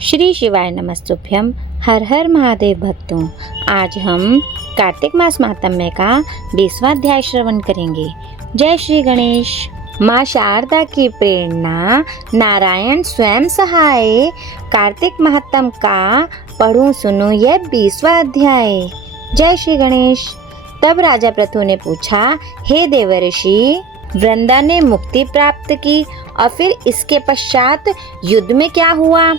श्री शिवाय नमस्तुभ्यम। हर हर महादेव भक्तों, आज हम कार्तिक मास महात्म्य का 20वां अध्याय श्रवण करेंगे। जय श्री गणेश। माँ शारदा की प्रेरणा, नारायण स्वयं सहाय। कार्तिक महात्म्य का पढ़ूं सुनो यह 20वां अध्याय। जय श्री गणेश। तब राजा पृथु ने पूछा, हे देवर्षि, वृंदा ने मुक्ति प्राप्त की और फिर इसके पश्चात युद्ध में क्या हुआ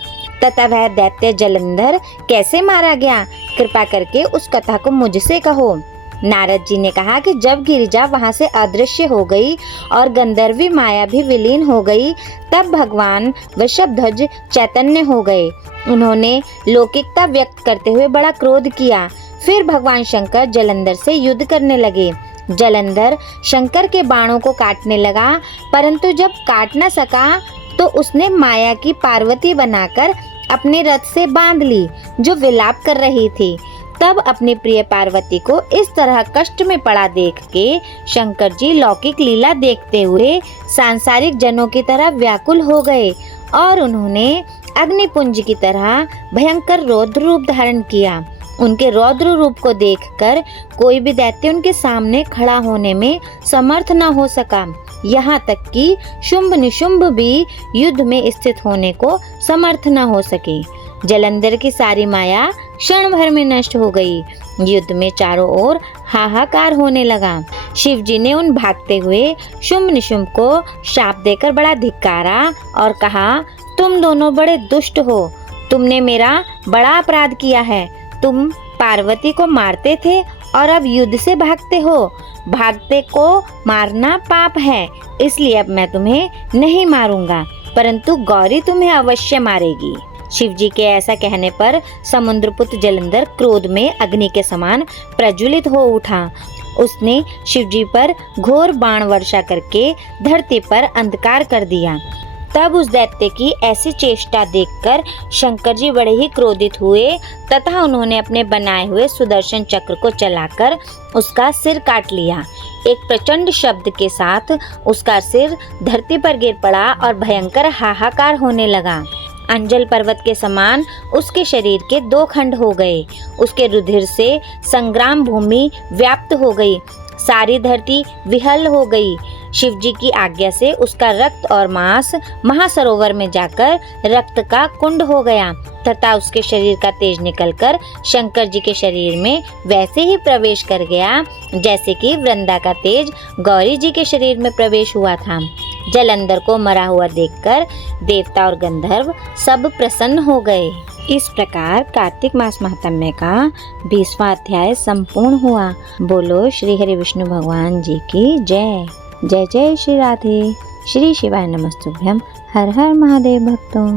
तथा वह दैत्य जलंधर कैसे मारा गया? कृपा करके उस कथा को मुझसे कहो। नारद जी ने कहा कि जब गिरिजा वहां से अदृश्य हो गई और गंधर्वी माया भी विलीन हो गई, तब भगवान वृषभध्वज चैतन्य हो गए। उन्होंने लौकिकता व्यक्त करते हुए बड़ा क्रोध किया। फिर भगवान शंकर जलंधर से युद्ध करने लगे। जलंधर शंकर के बाणों को काटने लगा, परंतु जब काट न सका तो उसने माया की पार्वती बनाकर अपने रथ से बांध ली, जो विलाप कर रही थी। तब अपनी प्रिय पार्वती को इस तरह कष्ट में पड़ा देख के शंकर जी लौकिक लीला देखते हुए सांसारिक जनों की तरह व्याकुल हो गए और उन्होंने अग्निपुंज की तरह भयंकर रौद्र रूप धारण किया। उनके रौद्र रूप को देखकर कोई भी दैत्य उनके सामने खड़ा होने में समर्थ न हो सका। यहाँ तक कि शुंभ निशुंभ भी युद्ध में स्थित होने को समर्थ न हो सके। जलंधर की सारी माया क्षण भर में नष्ट हो गई। युद्ध में चारों ओर हाहाकार होने लगा। शिव जी ने उन भागते हुए शुंभ निशुंभ को शाप देकर बड़ा धिक्कारा और कहा, तुम दोनों बड़े दुष्ट हो। तुमने मेरा बड़ा अपराध किया है। तुम पार्वती को मारते थे और अब युद्ध से भागते हो। भागते को मारना पाप है, इसलिए अब मैं तुम्हें नहीं मारूंगा, परंतु गौरी तुम्हें अवश्य मारेगी। शिव जी के ऐसा कहने पर समुद्रपुत्र जलंधर क्रोध में अग्नि के समान प्रज्वलित हो उठा। उसने शिव जी पर घोर बाण वर्षा करके धरती पर अंधकार कर दिया। तब उस दैत्य की ऐसी चेष्टा देखकर शंकर जी बड़े ही क्रोधित हुए तथा उन्होंने अपने बनाए हुए सुदर्शन चक्र को चलाकर उसका सिर काट लिया। एक प्रचंड शब्द के साथ उसका सिर धरती पर गिर पड़ा और भयंकर हाहाकार होने लगा। अंजल पर्वत के समान उसके शरीर के 2 खंड हो गए। उसके रुधिर से संग्राम भूमि व्याप्त हो गई। सारी धरती विहल हो गई। शिव जी की आज्ञा से उसका रक्त और मांस महासरोवर में जाकर रक्त का कुंड हो गया तथा उसके शरीर का तेज निकलकर शंकर जी के शरीर में वैसे ही प्रवेश कर गया जैसे कि वृंदा का तेज गौरी जी के शरीर में प्रवेश हुआ था। जलंधर को मरा हुआ देखकर देवता और गंधर्व सब प्रसन्न हो गए। इस प्रकार कार्तिक मास महात्म्य का 20वां अध्याय संपूर्ण हुआ। बोलो श्री हरि विष्णु भगवान जी की जय। जय जय श्री राधे। श्री शिवाय नमस्तुभ्यम। हर हर महादेव भक्तों।